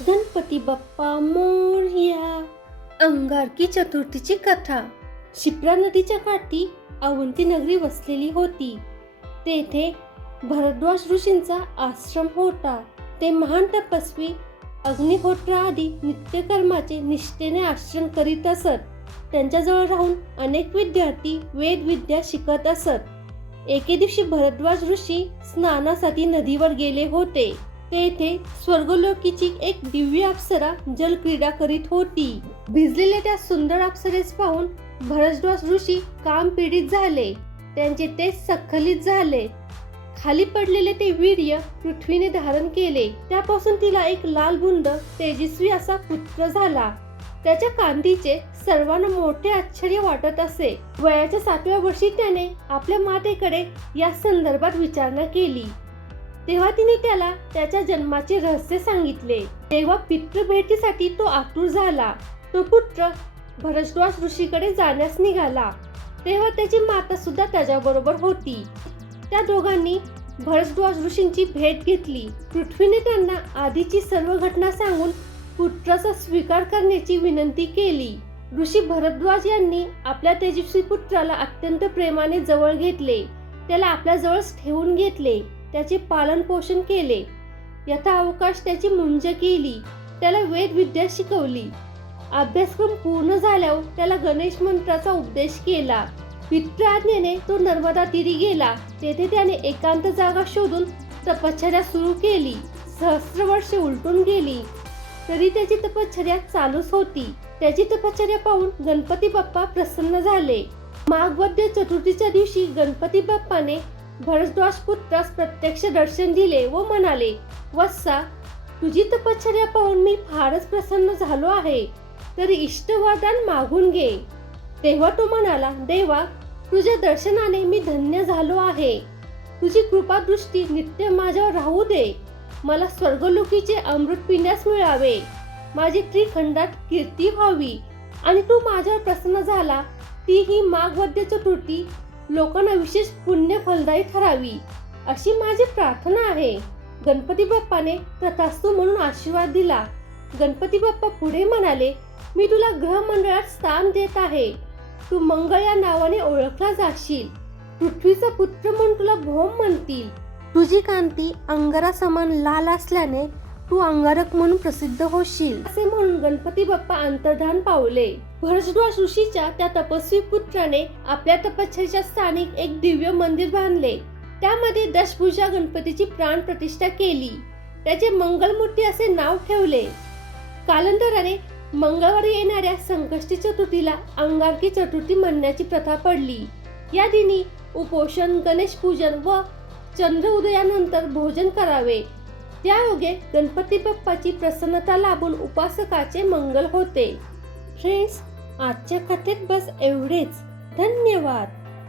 गणपती बाप्पा मोरया. अंगारकी चतुर्थीची कथा. शिप्रा नदीच्या काठी अवंती नगरी वसलेली होती. तेथे भरद्वाज ऋषींचा आश्रम होता. ते महान तपस्वी अग्निहोत्र आदी नित्यकर्माचे निष्ठेने आचरण करीत असत. त्यांच्याजवळ राहून अनेक विद्यार्थी वेदविद्या शिकत असत. एके दिवशी भरद्वाज ऋषी स्नानासाठी नदीवर गेले होते. तेथे स्वर्गलोकीची एक दिव्य अप्सरा जलक्रीडा करीत होती. भिजलेल्या त्या सुंदर अप्सरेस पाहून भरजद्वास ऋषी काम पीडित झाले. त्यांचे तेज सखलित झाले. खाली पडलेले ते वीर्य पृथ्वीने धारण केले. त्यापासून तिला एक लाल बुंद तेजस्वी असा पुत्र झाला. त्याच्या कांतीचे सर्वांना मोठे आश्चर्य वाटत असे. वयाच्या सातव्या वर्षी त्याने आपल्या मातेकडे या संदर्भात विचारणा केली. तेव्हा तिने त्याला त्याच्या जन्माचे रहस्य सांगितले. तेव्हा पितृ भेटीसाठी तो आतुर झाला. तो पुत्र भरद्वाज ऋषीकडे जाण्यास निघाला. तेव्हा त्याची माता सुद्धा त्याच्याबरोबर होती. त्या दोघांनी भरद्वाज ऋषींची भेट घेतली. पृथ्वीने त्यांना आधीची सर्व घटना सांगून पुत्राचा स्वीकार करण्याची विनंती केली. ऋषी भरद्वाज यांनी आपल्या तेजस्वी पुत्राला अत्यंत प्रेमाने जवळ घेतले. त्याला आपल्या जवळच ठेवून घेतले. त्याचे पालन पोषण केले. यथा अवकाश त्याची मुंज केली. त्याला वेदविद्या शिकवली. अभ्यासक्रम पूर्ण झाल्यावर त्याला गणेश मंत्राचा उपदेश केला. पितृ तो नर्मदा तीरी गेला. तेथे त्याने एकांत जागा शोधून तपश्चर्या सुरू केली. सहस्र वर्षे उलटून गेली. तरी त्याची तपश्चर्या चालूच होती. त्याची तपश्चर्या पाहून गणपती बाप्पा प्रसन्न झाले. माघवद्य चतुर्थीच्या दिवशी गणपती बाप्पाने भरद्वाज पुत्रास प्रत्यक्ष दर्शन दिले व म्हणाले वत्सा तुझी तपश्चर्या पाहून मी फारच प्रसन्न झालो आहे. तर इष्टवादान मागून घे. तेव्हा तो म्हणाला देवा तुझ्या दर्शनाने मी धन्य झालो आहे. तुझी कृपादृष्टी नित्य माझ्यावर राहू दे. मला स्वर्गलोकीचे अमृत पिण्यास मिळावे. माझी त्रिखंडात कीर्ती व्हावी. आणि तू माझ्यावर प्रसन्न झाला ती ही माघवद्य चतुर्थी लोकांना विशेष पुण्य फलदायी ठरावी अशी माझी प्रार्थना आहे. गणपती बाप्पाने तथास्तू म्हणून आशीर्वाद दिला. गणपती बाप्पा पुढे म्हणाले मी तुला ग्रहमंडळात स्थान देत आहे. तू मंगळ या नावाने ओळखला जाशील. पृथ्वीचा पुत्र म्हणून तुला भोम म्हणतील. तुझी कांती अंगारा समान लाल असल्याने तू अंगारक म्हणून प्रसिद्ध होशील. असे म्हणून गणपती बाप्पा अंतर्धान पावले. भरजद्वाज ऋषीच्या त्या तपस्वी पुत्राने आपल्या तपश्चर्याच्या स्थानिक एक दिव्य मंदिर बांधले. त्यामध्ये दशभुजा गणपतीची प्राण प्रतिष्ठा केली. त्याचे मंगलमूर्ती असे नाव ठेवले. कालांतराने मंगळवारी येणाऱ्या संकष्टी चतुर्थीला अंगारकी चतुर्थी म्हणण्याची प्रथा पडली. या दिनी उपोषण गणेश पूजन व चंद्र उदयानंतर भोजन करावे. त्यायोगे गणपती बाप्पाची प्रसन्नता लाभून उपासकाचे मंगल होते. फ्रेंड्स आजच्या कथेत बस एवढेच. धन्यवाद.